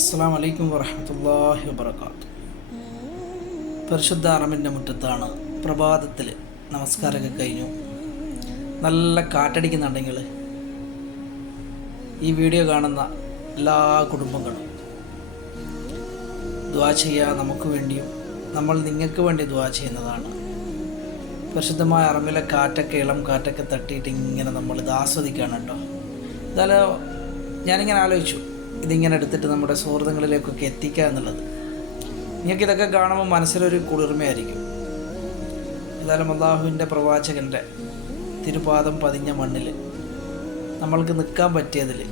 അസ്സാം വലൈക്കും വറഹമത്തല്ലാഹി വാത്തു പരിശുദ്ധ അറമിന്റെ മുറ്റത്താണ് പ്രഭാതത്തിൽ നമസ്കാരമൊക്കെ കഴിഞ്ഞു. നല്ല കാറ്റടിക്കുന്നുണ്ടെങ്കിൽ ഈ വീഡിയോ കാണുന്ന എല്ലാ കുടുംബങ്ങളും ദ്വാ ചെയ്യുക നമുക്ക് വേണ്ടിയും നമ്മൾ നിങ്ങൾക്ക് വേണ്ടി ദ്വാ ചെയ്യുന്നതാണ്. പരിശുദ്ധമായ അറമിലെ കാറ്റൊക്കെ ഇളം കാറ്റൊക്കെ തട്ടിയിട്ട് ഇങ്ങനെ നമ്മൾ ഇത് ആസ്വദിക്കുകയാണ് കേട്ടോ. എന്തായാലും ഞാനിങ്ങനെ ആലോചിച്ചു. ഇതിങ്ങനെ എടുത്തിട്ട് നമ്മുടെ സുഹൃത്തുക്കളിലേക്കൊക്കെ എത്തിക്കുക എന്നുള്ളത്. നിങ്ങൾക്ക് ഇതൊക്കെ കാണുമ്പോൾ മനസ്സിലൊരു കുളിർമയായിരിക്കും. ഏതായാലും അള്ളാഹുവിന്റെ പ്രവാചകന്റെ തിരുപാദം പതിഞ്ഞ മണ്ണിൽ നമ്മൾക്ക് നിൽക്കാൻ പറ്റിയതിൽ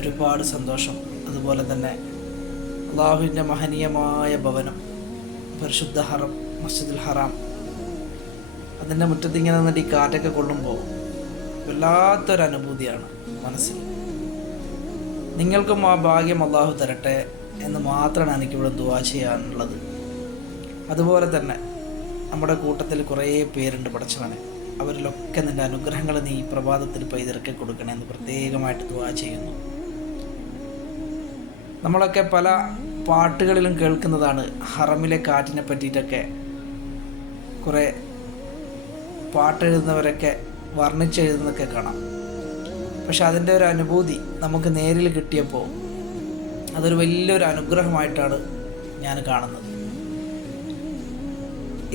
ഒരുപാട് സന്തോഷം. അതുപോലെ തന്നെ അള്ളാഹുവിന്റെ മഹനീയമായ ഭവനം പരിശുദ്ധ ഹറം മസ്ജിദുൽ ഹറാം അതിന്റെ മുറ്റത്തിങ്ങനെ നിന്നിട്ട് ഈ കാറ്റൊക്കെ കൊള്ളുമ്പോൾ വല്ലാത്തൊരനുഭൂതിയാണ് മനസ്സിൽ. നിങ്ങൾക്കും ആ ഭാഗ്യം അള്ളാഹു തരട്ടെ എന്ന് മാത്രമാണ് എനിക്കിവിടെ ദുവാ ചെയ്യാനുള്ളത്. അതുപോലെ തന്നെ നമ്മുടെ കൂട്ടത്തിൽ കുറേ പേരുണ്ട് പഠിച്ചവനെ അവരിലൊക്കെ നിന്റെ അനുഗ്രഹങ്ങൾ നീ പ്രഭാതത്തിൽ പൈതിറക്കി കൊടുക്കണേ എന്ന് പ്രത്യേകമായിട്ട് ദുവാ ചെയ്യുന്നു. നമ്മളൊക്കെ പല പാട്ടുകളിലും കേൾക്കുന്നതാണ് ഹറമിലെ കാറ്റിനെ പറ്റിയിട്ടൊക്കെ കുറേ പാട്ടെഴുതുന്നവരൊക്കെ വർണിച്ചെഴുതുന്നതൊക്കെ കാണാം. പക്ഷെ അതിന്റെ ഒരു അനുഭൂതി നമുക്ക് നേരിൽ കിട്ടിയപ്പോൾ അതൊരു വലിയൊരു അനുഗ്രഹമായിട്ടാണ് ഞാൻ കാണുന്നത്.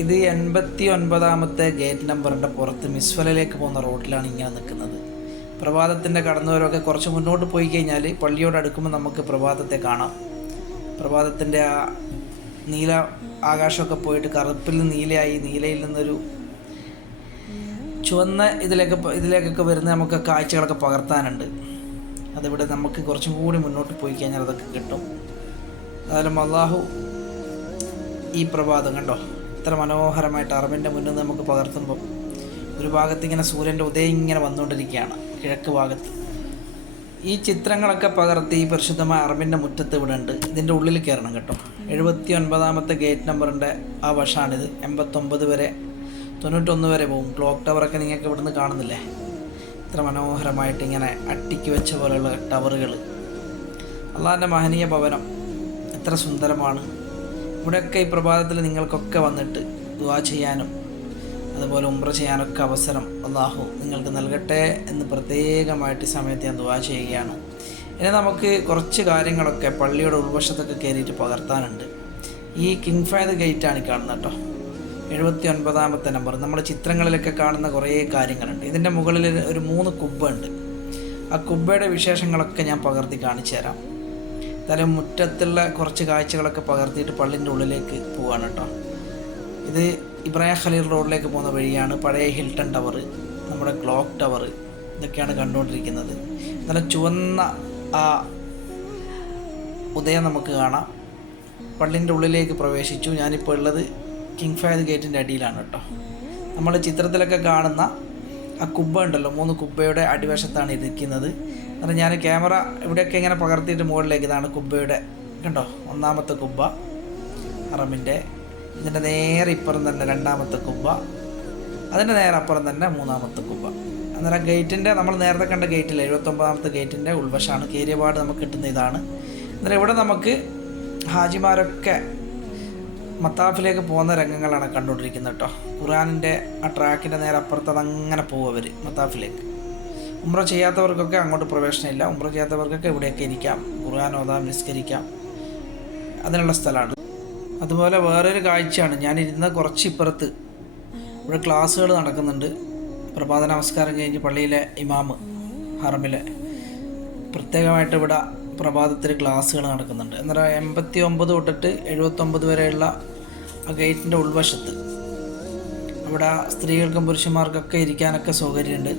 ഇത് എൺപത്തി ഒൻപതാമത്തെ ഗേറ്റ് നമ്പറിന്റെ പുറത്ത് മിസ്വലയിലേക്ക് പോകുന്ന റോഡിലാണ് ഇങ്ങനെ നിൽക്കുന്നത്. പ്രഭാതത്തിന്റെ കടന്നുവരവൊക്കെ കുറച്ച് മുന്നോട്ട് പോയി കഴിഞ്ഞാൽ പള്ളിയോട് അടുക്കുമ്പോൾ നമുക്ക് പ്രഭാതത്തെ കാണാം. പ്രഭാതത്തിന്റെ ആ നീല ആകാശമൊക്കെ പോയിട്ട് കറുപ്പിൽ നീലയായി നീലയിൽ നിന്നൊരു ചുവന്ന ഇതിലേക്ക് ഇതിലേക്കൊക്കെ വരുന്ന നമുക്ക് കാഴ്ചകളൊക്കെ പകർത്താനുണ്ട്. അതിവിടെ നമുക്ക് കുറച്ചും കൂടി മുന്നോട്ട് പോയി കഴിഞ്ഞാൽ അതൊക്കെ കിട്ടും. അതായാലും അള്ളാഹു ഈ പ്രഭാതം കണ്ടോ? ഇത്ര മനോഹരമായിട്ട് അറബിന്റെ മുന്നിൽ നിന്ന് നമുക്ക് പകർത്തുമ്പോൾ ഒരു ഭാഗത്ത് ഇങ്ങനെ സൂര്യന്റെ ഉദയം ഇങ്ങനെ വന്നുകൊണ്ടിരിക്കുകയാണ് കിഴക്ക് ഭാഗത്ത്. ഈ ചിത്രങ്ങളൊക്കെ പകർത്തി പരിശുദ്ധമായ അറബിന്റെ മുറ്റത്ത് ഇവിടെ ഉണ്ട്. ഇതിന്റെ ഉള്ളിൽ കയറണം കേട്ടോ. എഴുപത്തി ഒൻപതാമത്തെ ഗേറ്റ് നമ്പറിന്റെ ആ വശമാണിത് എൺപത്തൊമ്പത് വരെ തൊണ്ണൂറ്റൊന്ന് വരെ പോകും ക്ലോക്ക് ടവറൊക്കെ നിങ്ങൾക്ക് ഇവിടുന്ന് കാണുന്നില്ലേ? ഇത്ര മനോഹരമായിട്ട് ഇങ്ങനെ അട്ടിക്ക് വെച്ച പോലെയുള്ള ടവറുകൾ. അള്ളാഹിന്റെ മഹനീയ ഭവനം. എത്ര സുന്ദരമാണ്. ഇവിടെയൊക്കെ ഈ പ്രഭാതത്തിൽ നിങ്ങൾക്കൊക്കെ വന്നിട്ട് ദുവാ ചെയ്യാനും അതുപോലെ ഉംറ ചെയ്യാനൊക്കെ അവസരം അള്ളാഹു നിങ്ങൾക്ക് നൽകട്ടെ എന്ന് പ്രത്യേകമായിട്ട് സമയത്ത് ഞാൻ ദുവാ ചെയ്യുകയാണ്. ഇനി നമുക്ക് കുറച്ച് കാര്യങ്ങളൊക്കെ പള്ളിയുടെ ഉൾവശത്തൊക്കെ കയറിയിട്ട് പകർത്താനുണ്ട്. ഈ കിങ് ഫാദ് ഗേറ്റാണ് കാണുന്നത് കേട്ടോ. എഴുപത്തി ഒൻപതാമത്തെ നമ്പർ. നമ്മൾ ചിത്രങ്ങളിലൊക്കെ കാണുന്ന കുറേ കാര്യങ്ങളുണ്ട്. ഇതിന്റെ മുകളിൽ ഒരു മൂന്ന് കുബ്ബ ഉണ്ട് ആ കുബ്ബയുടെ വിശേഷങ്ങളൊക്കെ ഞാൻ പകർത്തി കാണിച്ചു തരാം. തല മുറ്റത്തുള്ള കുറച്ച് കാഴ്ചകളൊക്കെ പകർത്തിയിട്ട് പള്ളിന്റെ ഉള്ളിലേക്ക് പോവാണ് കേട്ടോ. ഇത് ഇബ്രാഹിം ഖലീൽ റോഡിലേക്ക് പോകുന്ന വഴിയാണ് പഴയ ഹിൽട്ടൺ ടവർ നമ്മുടെ ക്ലോക്ക് ടവർ ഇതൊക്കെയാണ് കണ്ടുകൊണ്ടിരിക്കുന്നത്. നല്ല ചുവന്ന ആ ഉദയം നമുക്ക് കാണാം. പള്ളിന്റെ ഉള്ളിലേക്ക് പ്രവേശിച്ചു. ഞാനിപ്പോൾ ഉള്ളത് കിങ് ഫയർ ഗേറ്റിന്റെ അടിയിലാണ് കേട്ടോ. നമ്മൾ ചിത്രത്തിലൊക്കെ കാണുന്ന ആ കുബ്ബ ഉണ്ടല്ലോ മൂന്ന് കുബ്ബയുടെ അടിവശത്താണ് ഇരിക്കുന്നത്. എന്നിട്ട് ഞാൻ ക്യാമറ ഇവിടെയൊക്കെ ഇങ്ങനെ പകർത്തിയിട്ട് മുകളിലേക്ക് ഇതാണ് കുബ്ബയുടെ കണ്ടോ? ഒന്നാമത്തെ കുബ്ബ അറമിന്റെ ഇതിന്റെ നേരെ ഇപ്പുറം തന്നെ രണ്ടാമത്തെ കുബ്ബ അതിന്റെ നേരെ അപ്പുറം തന്നെ മൂന്നാമത്തെ കുബ്ബ. അന്നേരം ഗേറ്റിന്റെ നമ്മൾ നേരത്തെ കണ്ട ഗേറ്റിൽ എഴുപത്തൊമ്പതാമത്തെ ഗേറ്റിന്റെ ഉൾവശമാണ്. കേരിയപാട് നമുക്ക് കിട്ടുന്ന ഇതാണ്. അന്നേരം ഇവിടെ നമുക്ക് ഹാജിമാരൊക്കെ മത്താഫിലേക്ക് പോകുന്ന രംഗങ്ങളാണ് കണ്ടുകൊണ്ടിരിക്കുന്നത് കേട്ടോ. ഖുറാനിന്റെ ആ ട്രാക്കിന്റെ നേരെ അപ്പുറത്ത് അതങ്ങനെ പോകും അവർ മത്താഫിലേക്ക്. ഉമ്ര ചെയ്യാത്തവർക്കൊക്കെ അങ്ങോട്ട് പ്രവേശനമില്ല. ഉമ്ര ചെയ്യാത്തവർക്കൊക്കെ ഇവിടെയൊക്കെ ഇരിക്കാം. ഖുർആൻ ഓതാം നിസ്കരിക്കാം. അതിനുള്ള സ്ഥലമാണ്. അതുപോലെ വേറൊരു കാഴ്ചയാണ്. ഞാനിരുന്ന കുറച്ച് ഇപ്പുറത്ത് ഇവിടെ ക്ലാസ്സുകൾ നടക്കുന്നുണ്ട്. പ്രഭാത നമസ്കാരം കഴിഞ്ഞ് പള്ളിയിലെ ഇമാമ് ഹറമിലെ. പ്രത്യേകമായിട്ട് ഇവിടെ പ്രഭാതത്തിൽ ക്ലാസ്സുകൾ നടക്കുന്നുണ്ട്. എന്ന് പറയുക എൺപത്തി ഒമ്പത് തൊട്ടിട്ട് എഴുപത്തൊമ്പത് വരെയുള്ള ആ ഗേറ്റിന്റെ ഉൾവശത്ത്. അവിടെ സ്ത്രീകൾക്കും പുരുഷന്മാർക്കൊക്കെ ഇരിക്കാനൊക്കെ സൗകര്യമുണ്ട്.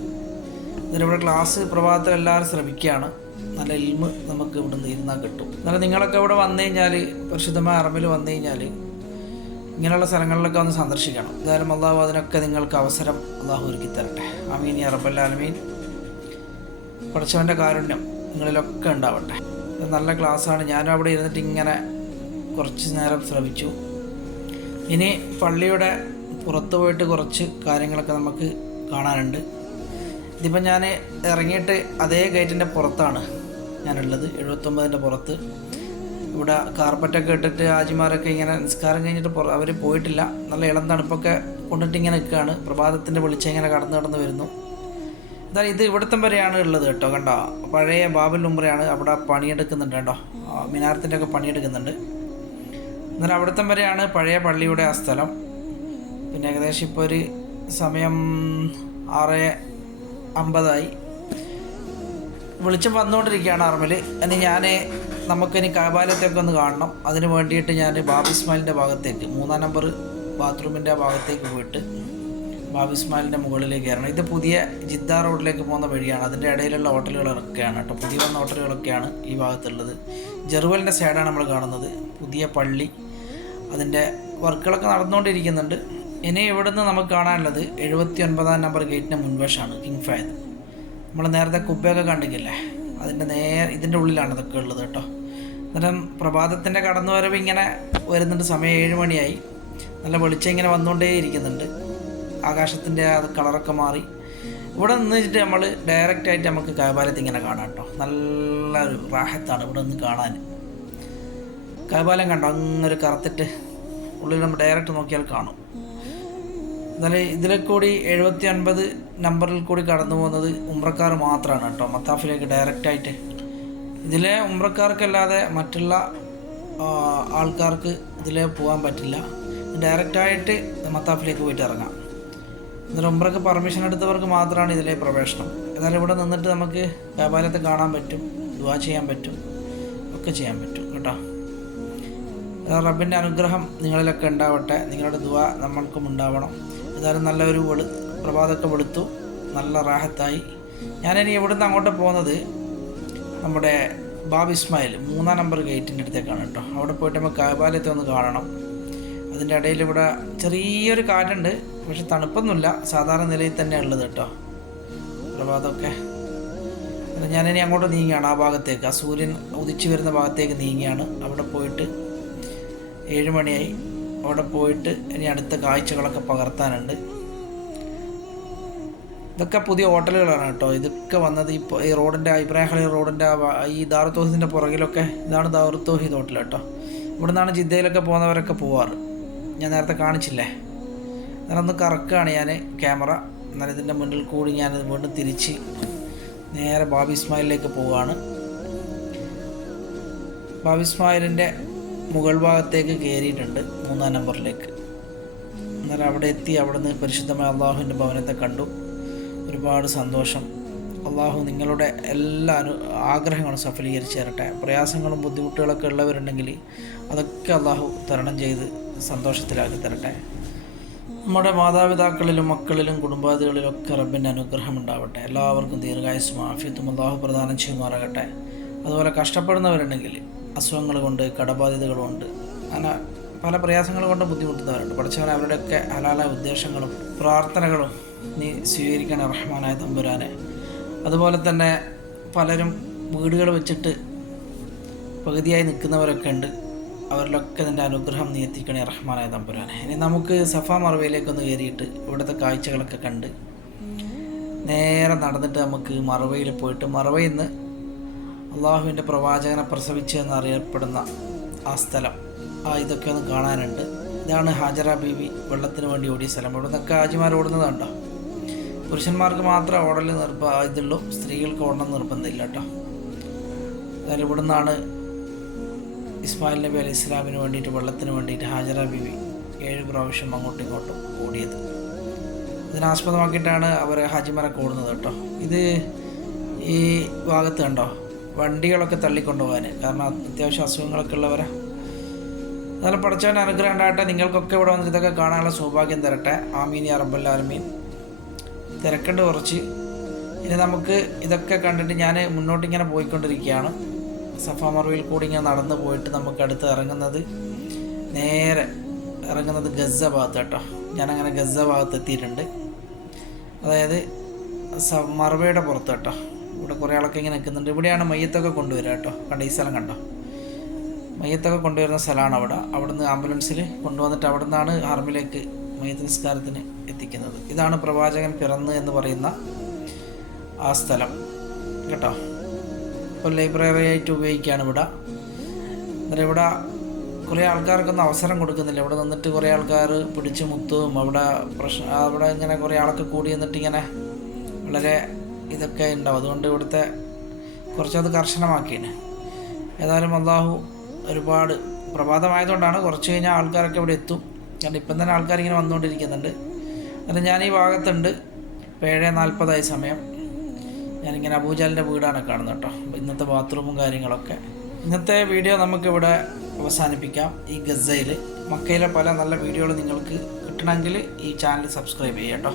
ഇവിടെ ക്ലാസ് പ്രഭാതത്തിൽ എല്ലാവരും ശ്രമിക്കുകയാണ്. നല്ല ഇൽമ് നമുക്ക് ഇവിടുന്ന് ഇരുന്നാൽ കിട്ടും. എന്നാലും നിങ്ങളൊക്കെ ഇവിടെ വന്നു കഴിഞ്ഞാൽ പരിശുദ്ധമായ അറബിൽ വന്നു കഴിഞ്ഞാൽ ഇങ്ങനെയുള്ള സ്ഥലങ്ങളിലൊക്കെ ഒന്ന് സന്ദർശിക്കണം. എന്തായാലും അള്ളാഹു അതിനൊക്കെ നിങ്ങൾക്ക് അവസരം അള്ളാഹു ഒരുക്കി തരട്ടെ. അമീൻ അറബല്ലാലമീൻ പഠിച്ചവന്റെ കാരുണ്യം. നിങ്ങളിലൊക്കെ ഉണ്ടാവട്ടെ. നല്ല ക്ലാസ്സാണ്. ഞാനും അവിടെ ഇരുന്നിട്ട് ഇങ്ങനെ കുറച്ച് നേരം ശ്രമിച്ചു. ഇനി പള്ളിയുടെ പുറത്ത് പോയിട്ട് കുറച്ച് കാര്യങ്ങളൊക്കെ നമുക്ക് കാണാനുണ്ട്. ഇതിപ്പോൾ ഞാൻ ഇറങ്ങിയിട്ട് അതേ ഗേറ്റിന്റെ പുറത്താണ് ഞാനുള്ളത് എഴുപത്തൊമ്പതിന്റെ പുറത്ത്. ഇവിടെ കാർപ്പറ്റൊക്കെ ഇട്ടിട്ട് ആജിമാരൊക്കെ ഇങ്ങനെ നിസ്കാരം കഴിഞ്ഞിട്ട് അവർ പോയിട്ടില്ല. നല്ല ഇളം തണുപ്പൊക്കെ കൊണ്ടിട്ട് ഇങ്ങനെ നിൽക്കുകയാണ് പ്രഭാതത്തിന്റെ വെളിച്ചം ഇങ്ങനെ കടന്നു കടന്ന് വരുന്നു. എന്തായാലും ഇത് ഇവിടുത്തെ വരെയാണ് ഉള്ളത് കേട്ടോ കണ്ടോ? പഴയ ബാബൽ ഉംറയാണ് അവിടെ പണിയെടുക്കുന്നുണ്ട് കേട്ടോ. മിനാരത്തിന്റെ ഒക്കെ പണിയെടുക്കുന്നുണ്ട്. എന്നാലും അവിടുത്തെ വരെയാണ് പഴയ പള്ളിയുടെ ആ സ്ഥലം. പിന്നെ ഏകദേശം ഇപ്പോൾ ഒരു സമയം ആറ് അമ്പതായി. വെളിച്ചം വന്നുകൊണ്ടിരിക്കുകയാണ് അർമിൽ ഇനി ഞാൻ നമുക്കിനി കബാലത്തെയൊക്കെ ഒന്ന് കാണണം. അതിന് വേണ്ടിയിട്ട് ഞാൻ ബാബ് ഇസ്മായിലിന്റെ ഭാഗത്തേക്ക് മൂന്നാം നമ്പർ ബാത്റൂമിന്റെ ഭാഗത്തേക്ക് പോയിട്ട് ബാബ് ഇസ്മായിലിന്റെ മുകളിലേക്ക് കയറണം. ഇത് പുതിയ ജിദ്ദ റോഡിലേക്ക് പോകുന്ന വഴിയാണ്. അതിന്റെ ഇടയിലുള്ള ഹോട്ടലുകളൊക്കെയാണ് കേട്ടോ. പുതിയ വന്ന ഹോട്ടലുകളൊക്കെയാണ് ഈ ഭാഗത്തുള്ളത്. ജെറുവലിന്റെ സൈഡാണ് നമ്മൾ കാണുന്നത്. പുതിയ പള്ളി അതിന്റെ വർക്കുകളൊക്കെ നടന്നുകൊണ്ടിരിക്കുന്നുണ്ട്. ഇനി ഇവിടുന്ന് നമുക്ക് കാണാനുള്ളത് എഴുപത്തി ഒൻപതാം നമ്പർ ഗേറ്റിന്റെ മുൻവശമാണ് കിങ് ഫയദ് നമ്മൾ നേരത്തെ കുബ്ബയൊക്കെ കണ്ടിട്ടില്ലേ? അതിന്റെ നേരെ ഇതിന്റെ ഉള്ളിലാണ് ഇതൊക്കെ ഉള്ളത് കേട്ടോ. അന്നേരം പ്രഭാതത്തിന്റെ കടന്നു വരവ് ഇങ്ങനെ വരുന്നുണ്ട്. സമയം ഏഴ് മണിയായി. നല്ല വെളിച്ചം ഇങ്ങനെ വന്നുകൊണ്ടേ ഇരിക്കുന്നുണ്ട് ആകാശത്തിന്റെ അത് കളറൊക്കെ മാറി. ഇവിടെ നിന്ന് വെച്ചിട്ട് നമ്മൾ ഡയറക്റ്റ് ആയിട്ട് നമുക്ക് കായപാലത്ത് ഇങ്ങനെ കാണാം കേട്ടോ. നല്ലൊരു റാഹത്താണ് ഇവിടെ നിന്ന് കാണാൻ. കായപാലം കണ്ടോ? അങ്ങൊരു കറുത്തിട്ട് ഉള്ളിൽ നമ്മൾ ഡയറക്റ്റ് നോക്കിയാൽ കാണും. എന്നാലും ഇതിലെ കൂടി എഴുപത്തി അൻപത് നമ്പറിൽ കൂടി കടന്നു പോകുന്നത് ഉമ്രക്കാർ മാത്രമാണ് കേട്ടോ. മത്താഫിലേക്ക് ഡയറക്റ്റായിട്ട് ഇതിലെ ഉമ്രക്കാർക്കല്ലാതെ മറ്റുള്ള ആൾക്കാർക്ക് ഇതിലെ പോകാൻ പറ്റില്ല. ഡയറക്റ്റായിട്ട് മത്താഫിലേക്ക് പോയിട്ട് ഇറങ്ങാം. ഉമ്രക്ക് പെർമിഷൻ എടുത്തവർക്ക് മാത്രമാണ് ഇതിലെ പ്രവേശനം. എന്നാലും ഇവിടെ നിന്നിട്ട് നമുക്ക് വ്യാപാരത്തെ കാണാൻ പറ്റും ദുവാ ചെയ്യാൻ പറ്റും ഒക്കെ ചെയ്യാൻ പറ്റും കേട്ടോ. റബ്ബിന്റെ അനുഗ്രഹം നിങ്ങളിലൊക്കെ ഉണ്ടാവട്ടെ. നിങ്ങളുടെ ദുവ നമ്മൾക്കും ഉണ്ടാവണം. ഏതായാലും നല്ലൊരു വെളു പ്രഭാതമൊക്കെ വെളുത്തു. നല്ല റാഹത്തായി. ഞാനിനി ഇവിടുന്ന് അങ്ങോട്ട് പോകുന്നത്? നമ്മുടെ ബാബ് ഇസ്മായിൽ മൂന്നാം നമ്പർ ഗേറ്റിന്റെ അടുത്തേക്കാണ് കേട്ടോ. അവിടെ പോയിട്ട് നമുക്ക് കാബാലയത്തെ ഒന്ന് കാണണം. അതിന്റെ ഇടയിൽ ഇവിടെ ചെറിയൊരു കാറ്റുണ്ട്. പക്ഷെ തണുപ്പൊന്നുമില്ല. സാധാരണ നിലയിൽ തന്നെ ഉള്ളത് കേട്ടോ. പ്രഭാതമൊക്കെ ഞാനിനി അങ്ങോട്ട് നീങ്ങിയാണ് ആ ഭാഗത്തേക്ക്. ആ സൂര്യൻ ഉദിച്ചു വരുന്ന ഭാഗത്തേക്ക് നീങ്ങിയാണ് അവിടെ പോയിട്ട് ഏഴ് മണിയായി. അവിടെ പോയിട്ട് ഇനി അടുത്ത കാഴ്ചകളൊക്കെ പകർത്താനുണ്ട്. ഇതൊക്കെ പുതിയ ഹോട്ടലുകളാണ് കേട്ടോ. ഇതൊക്കെ വന്നത് ഇപ്പോൾ ഈ റോഡിന്റെ ഇബ്രാഹിം റോഡിന്റെ ഈ ദാറുത്തോഹിദിന്റെ പുറകിലൊക്കെ ഇതാണ് ദാറുത്തോഹിദ് ഹോട്ടൽ കേട്ടോ. ഇവിടെ നിന്നാണ് ജിദ്ദയിലൊക്കെ പോകുന്നവരൊക്കെ പോവാറ്. ഞാൻ നേരത്തെ കാണിച്ചില്ലേ? ഞാനൊന്ന് കറക്കുകയാണ് ഞാൻ ക്യാമറ. എന്നാൽ ഇതിന്റെ മുന്നിൽ കൂടി ഞാൻ വീണ്ടും തിരിച്ച് നേരെ ബാബി ഇസ്മായിലിലേക്ക് പോവുകയാണ് ബാബി ഇസ്മായിലിന്റെ മുകൾ ഭാഗത്തേക്ക് കയറിയിട്ടുണ്ട് മൂന്നാം നമ്പറിലേക്ക്. എന്നാൽ അവിടെ എത്തി അവിടെ നിന്ന് പരിശുദ്ധമായ അള്ളാഹുവിന്റെ ഭവനത്തെ കണ്ടു. ഒരുപാട് സന്തോഷം. അള്ളാഹു നിങ്ങളുടെ എല്ലാ അനു ആഗ്രഹങ്ങളും സഫലീകരിച്ച് തരട്ടെ. പ്രയാസങ്ങളും ബുദ്ധിമുട്ടുകളൊക്കെ ഉള്ളവരുണ്ടെങ്കിൽ അതൊക്കെ അള്ളാഹു തരണം ചെയ്ത് സന്തോഷത്തിലാക്കി തരട്ടെ. നമ്മുടെ മാതാപിതാക്കളിലും മക്കളിലും കുടുംബാദികളിലും ഒക്കെ റബ്ബിന്റെ അനുഗ്രഹം ഉണ്ടാവട്ടെ. എല്ലാവർക്കും ദീർഘായുസും ആഫിയത്തും അള്ളാഹു പ്രദാനം ചെയ്യുമാറാകട്ടെ. അതുപോലെ കഷ്ടപ്പെടുന്നവരുണ്ടെങ്കിൽ അസുഖങ്ങൾ കൊണ്ട് കടബാധ്യതകളുണ്ട് അങ്ങനെ പല പ്രയാസങ്ങൾ കൊണ്ട് ബുദ്ധിമുട്ടുന്നവരുണ്ട്. പഠിച്ചവൻ അവരുടെയൊക്കെ ഹലാലായ ഉദ്ദേശങ്ങളും പ്രാർത്ഥനകളും നീ സ്വീകരിക്കണേ റഹ്മാനായ തമ്പുരാനെ. അതുപോലെ തന്നെ പലരും വീടുകൾ വെച്ചിട്ട് പകുതിയായി നിൽക്കുന്നവരൊക്കെ ഉണ്ട്. അവരിലൊക്കെ നിന്റെ അനുഗ്രഹം നീ എത്തിക്കണേ റഹ്മാനായ തമ്പുരാനെ. ഇനി നമുക്ക് സഫ മറവയിലേക്കൊന്ന് കയറിയിട്ട് ഇവിടുത്തെ കാഴ്ചകളൊക്കെ കണ്ട് നേരെ നടന്നിട്ട് നമുക്ക് മറവയിൽ പോയിട്ട് മറവയിൽ നിന്ന് അള്ളാഹുവിന്റെ പ്രവാചകനെ പ്രസവിച്ചു എന്നറിയപ്പെടുന്ന ആ സ്ഥലം. ആ ഇതൊക്കെ ഒന്ന് കാണാനുണ്ട്. ഇതാണ് ഹാജറ ബീവി വെള്ളത്തിന് വേണ്ടി ഓടിയ സ്ഥലം. ഇവിടെ നിന്നൊക്കെ ഓടുന്നതുണ്ടോ പുരുഷന്മാർക്ക് മാത്രമേ ഓടൽ നിർബ ഇതുള്ളൂ. സ്ത്രീകൾക്ക് ഓടണം നിർബന്ധമില്ല കേട്ടോ. അതായത് ഇവിടെ നിന്നാണ് ഇസ്മായിൽ നബി അലൈഹി ഇസ്ലാമിന് വേണ്ടിയിട്ട് വെള്ളത്തിന് വേണ്ടിയിട്ട് ഹാജറ ബീവി ഏഴ് പ്രാവശ്യം അങ്ങോട്ടും ഇങ്ങോട്ടും ഓടിയത് ഇതിനാസ്പദമാക്കിയിട്ടാണ് അവർ ഹാജിമാരൊക്കെ ഓടുന്നത് കേട്ടോ. ഇത് ഈ ഭാഗത്ത് കണ്ടോ? വണ്ടികളൊക്കെ തള്ളിക്കൊണ്ടുപോകാൻ കാരണം അത്യാവശ്യം അസുഖങ്ങളൊക്കെ ഉള്ളവരെ. എന്നാലും പഠിച്ചവന്റെ അനുഗ്രഹം ഉണ്ടാകട്ടെ നിങ്ങൾക്കൊക്കെ ഇവിടെ വന്നിട്ട് ഇതൊക്കെ കാണാനുള്ള സൗഭാഗ്യം തരട്ടെ. ആമീൻ ഈ ആലമീൻ. തിരക്കുണ്ട് കുറച്ച്. ഇനി നമുക്ക് ഇതൊക്കെ കണ്ടിട്ട് ഞാൻ മുന്നോട്ടിങ്ങനെ പോയിക്കൊണ്ടിരിക്കുകയാണ്. സഫ മറുവിൽ കൂടി ഇങ്ങനെ നടന്ന് പോയിട്ട് നമുക്ക് അടുത്ത് ഇറങ്ങുന്നത് നേരെ ഇറങ്ങുന്നത് ഗസ ഭാഗത്ത് കേട്ടോ. ഞാനങ്ങനെ ഗസ ഭാഗത്ത് എത്തിയിട്ടുണ്ട്. അതായത് സ മറവയുടെ പുറത്ത് കേട്ടോ. ഇവിടെ കുറേ ആളൊക്കെ ഇങ്ങനെ നിൽക്കുന്നുണ്ട്. ഇവിടെയാണ് മയ്യത്തൊക്കെ കൊണ്ടുവരിക കേട്ടോ. കണ്ട ഈ സ്ഥലം കണ്ടോ? മയ്യത്തൊക്കെ കൊണ്ടുവരുന്ന സ്ഥലമാണ് അവിടെ. അവിടുന്ന് ആംബുലൻസിൽ കൊണ്ടുവന്നിട്ട് അവിടെ നിന്നാണ് ആർമിലേക്ക് മയ്യത്ത് നിസ്കാരത്തിന് എത്തിക്കുന്നത്. ഇതാണ് പ്രവാചകൻ പിറന്ന് എന്ന് പറയുന്ന ആ സ്ഥലം. കേട്ടോ? ഇപ്പോൾ ലൈബ്രറി ആയിട്ട് ഉപയോഗിക്കുകയാണ് ഇവിടെ. അന്നേരം ഇവിടെ കുറേ ആൾക്കാർക്കൊന്നും അവസരം കൊടുക്കുന്നില്ല. ഇവിടെ നിന്നിട്ട് കുറേ ആൾക്കാർ പിടിച്ച് മുത്തും അവിടെ പ്രശ്നം അവിടെ ഇങ്ങനെ കുറേ ആളൊക്കെ കൂടി നിന്നിട്ട് ഇങ്ങനെ വളരെ ഇതൊക്കെ ഉണ്ടാവും. അതുകൊണ്ട് ഇവിടുത്തെ കുറച്ചത് കർശനമാക്കിയാണ് ഏതായാലും അള്ളാഹു ഒരുപാട് പ്രഭാതമായതുകൊണ്ടാണ് കുറച്ച് കഴിഞ്ഞാൽ ആൾക്കാരൊക്കെ ഇവിടെ എത്തും. കാരണം ഇപ്പം തന്നെ ആൾക്കാർ ഇങ്ങനെ വന്നുകൊണ്ടിരിക്കുന്നുണ്ട്. അത് ഞാൻ ഈ ഭാഗത്തുണ്ട്. ഏഴ് നാൽപ്പതായി സമയം. ഞാനിങ്ങനെ അബൂജാലിന്റെ വീടാണ് കാണുന്നത് കേട്ടോ. ഇന്നത്തെ ബാത്റൂമും കാര്യങ്ങളൊക്കെ. ഇന്നത്തെ വീഡിയോ നമുക്കിവിടെ അവസാനിപ്പിക്കാം. ഈ ഗസയിൽ മക്കയിലെ പല നല്ല വീഡിയോകൾ നിങ്ങൾക്ക് കിട്ടണമെങ്കിൽ ഈ ചാനൽ സബ്സ്ക്രൈബ് ചെയ്യാം കേട്ടോ.